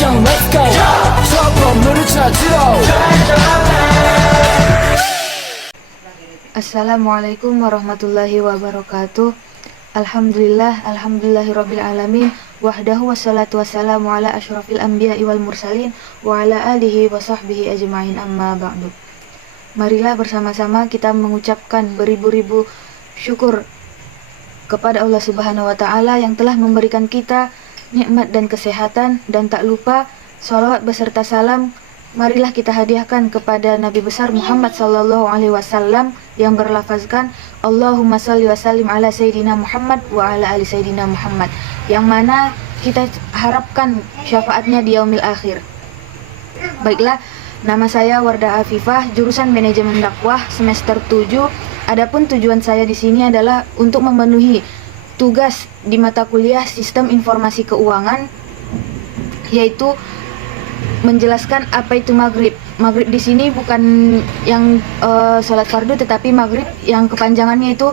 Mission let's go 저 건물을 찾으러 Assalamualaikum warahmatullahi wabarakatuh. Alhamdulillahirabbil alamin. Wahdahu wassalatu wassalamu ala asyrafil anbiya'i wal mursalin wa ala alihi wa sahbihi ajma'in, amma ba'du. Marilah bersama-sama kita mengucapkan beribu-ribu syukur kepada Allah Subhanahu wa taala yang telah memberikan kita nikmat dan kesehatan, dan tak lupa sholawat beserta salam marilah kita hadiahkan kepada Nabi besar Muhammad sallallahu alaihi wasallam yang berlafazkan Allahumma shalli wa sallim ala sayyidina Muhammad wa ala ali sayyidina Muhammad, yang mana kita harapkan syafaatnya di yaumil akhir. Baiklah, nama saya Wardah Afifah, jurusan Manajemen Dakwah semester 7. Adapun tujuan saya di sini adalah untuk memenuhi tugas di mata kuliah Sistem Informasi Keuangan, yaitu menjelaskan apa itu maghrib. Maghrib di sini bukan yang sholat fardu, tetapi maghrib yang kepanjangannya itu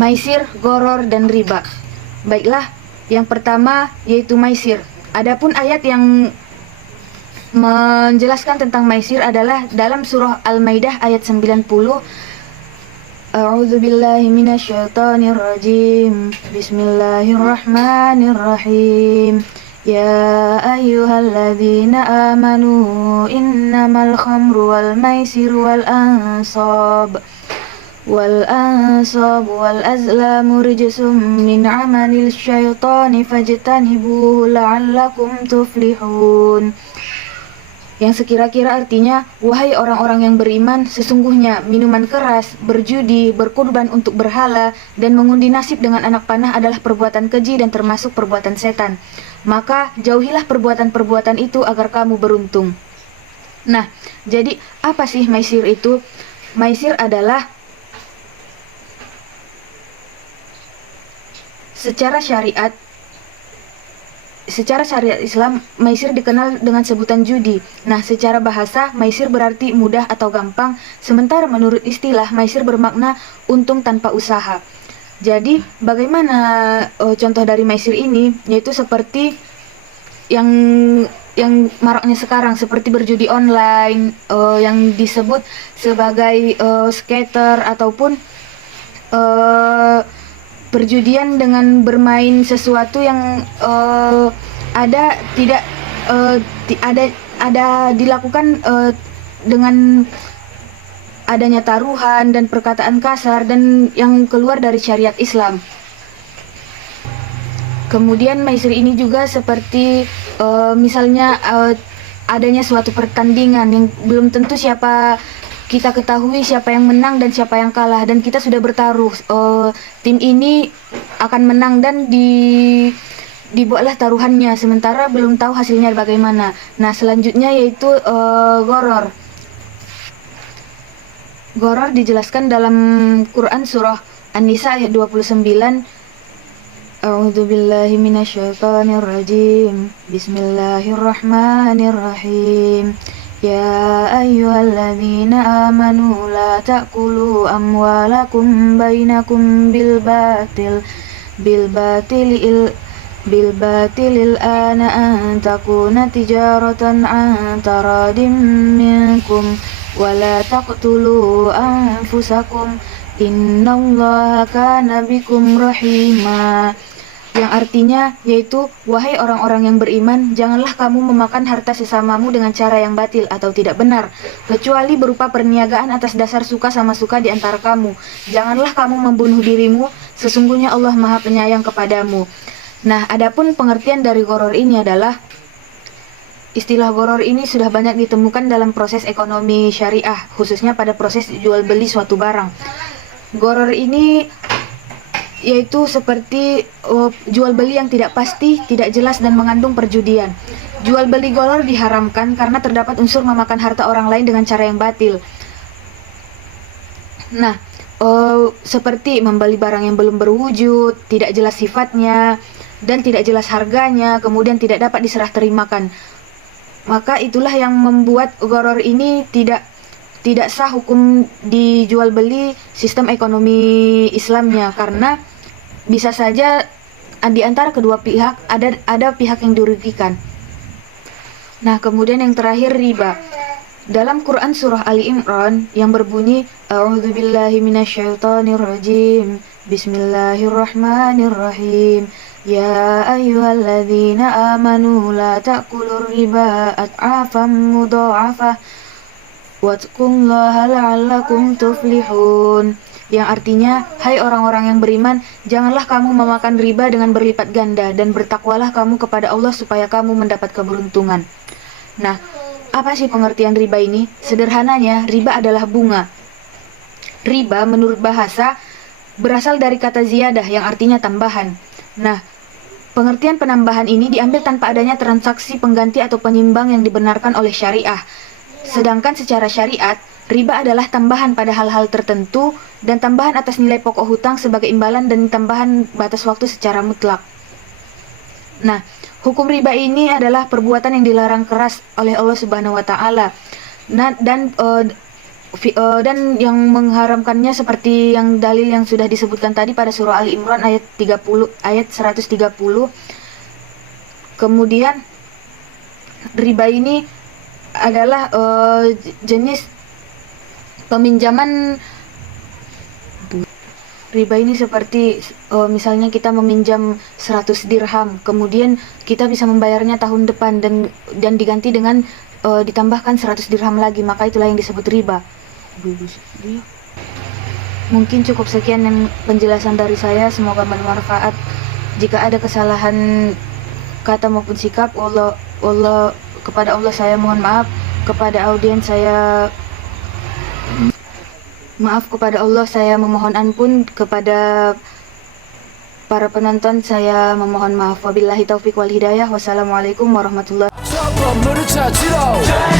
maisir, goror, dan riba. Baiklah, yang pertama yaitu maisir. Adapun ayat yang menjelaskan tentang maisir adalah dalam surah Al-Maidah ayat 90. A'udzu billahi minasyaitonir rajim. Bismillahirrahmanirrahim. Ya ayyuhalladzina amanu innamal khamru wal maisiru wal ansab wal azlamu rijsum min amalil syaitani fajtanibuhu la'allakum tuflihun. Yang sekira-kira artinya, wahai orang-orang yang beriman, sesungguhnya minuman keras, berjudi, berkurban untuk berhala, dan mengundi nasib dengan anak panah adalah perbuatan keji dan termasuk perbuatan setan. Maka jauhilah perbuatan-perbuatan itu agar kamu beruntung. Nah, jadi apa sih maisir itu? Maisir adalah secara syariat Islam, maisir dikenal dengan sebutan judi. Nah, secara bahasa, maisir berarti mudah atau gampang, sementara menurut istilah, maisir bermakna untung tanpa usaha. Jadi, bagaimana contoh dari maisir ini? Yaitu seperti yang maraknya sekarang, seperti berjudi online, yang disebut sebagai skater, ataupun perjudian dengan bermain sesuatu yang dilakukan dengan adanya taruhan dan perkataan kasar dan yang keluar dari syariat Islam. Kemudian maisir ini juga seperti misalnya adanya suatu pertandingan yang belum tentu kita ketahui siapa yang menang dan siapa yang kalah, dan kita sudah bertaruh tim ini akan menang dan dibuatlah taruhannya, sementara belum tahu hasilnya bagaimana. Nah, selanjutnya yaitu goror. Goror dijelaskan dalam Quran surah An-Nisa ayat 29. A'udzu billahi minasyaitonir rajim. Bismillahirrahmanirrahim. Ya ayyuhalladzina amanu la ta'kulu amwalakum bainakum bil batilil ana an takuna tijaratan an taradim minkum wa la taqtulu anfusakum innallaha kana bikum rahima. Yang artinya yaitu, wahai orang-orang yang beriman, janganlah kamu memakan harta sesamamu dengan cara yang batil atau tidak benar, kecuali berupa perniagaan atas dasar suka sama suka di antara kamu. Janganlah kamu membunuh dirimu, sesungguhnya Allah Maha Penyayang kepadamu. Nah, adapun pengertian dari goror ini adalah, istilah goror ini sudah banyak ditemukan dalam proses ekonomi syariah, khususnya pada proses jual beli suatu barang. Goror ini yaitu seperti jual beli yang tidak pasti, tidak jelas, dan mengandung perjudian. Jual beli goror diharamkan karena terdapat unsur memakan harta orang lain dengan cara yang batil. Nah, seperti membeli barang yang belum berwujud, tidak jelas sifatnya, dan tidak jelas harganya, kemudian tidak dapat diserah terimakan. Maka itulah yang membuat goror ini tidak sah hukum dijual beli sistem ekonomi Islamnya, karena bisa saja di antara kedua pihak ada pihak yang dirugikan. Nah, kemudian yang terakhir riba. Dalam Quran surah Ali Imran yang berbunyi A'udzubillahi minasyaitonirrajim. Bismillahirrahmanirrahim. Ya ayyuhalladzina amanu la ta'kulur riba ad'afan mudha'afah wattaqullaha la'allakum tuflihun. Yang artinya, hai orang-orang yang beriman, janganlah kamu memakan riba dengan berlipat ganda, dan bertakwalah kamu kepada Allah supaya kamu mendapat keberuntungan. Nah, apa sih pengertian riba ini? Sederhananya, riba adalah bunga. Riba menurut bahasa berasal dari kata ziyadah yang artinya tambahan. Nah, pengertian penambahan ini diambil tanpa adanya transaksi pengganti atau penyimbang yang dibenarkan oleh syariah. Sedangkan secara syariat, riba adalah tambahan pada hal-hal tertentu dan tambahan atas nilai pokok hutang sebagai imbalan dan tambahan batas waktu secara mutlak. Nah, hukum riba ini adalah perbuatan yang dilarang keras oleh Allah Subhanahu wa taala. Nah, dan yang mengharamkannya seperti yang dalil yang sudah disebutkan tadi pada surah Ali Imran ayat 130. Kemudian riba ini adalah jenis peminjaman. Riba ini seperti misalnya kita meminjam 100 dirham, kemudian kita bisa membayarnya tahun depan dan diganti dengan ditambahkan 100 dirham lagi, maka itulah yang disebut riba. Mungkin cukup sekian yang penjelasan dari saya, semoga bermanfaat. Jika ada kesalahan kata maupun sikap, kepada Allah saya mohon maaf, kepada audiens saya maaf, kepada Allah saya memohon ampun, kepada para penonton saya memohon maaf. Wabillahi taufik wal hidayah. Wassalamualaikum warahmatullahi wabarakatuh.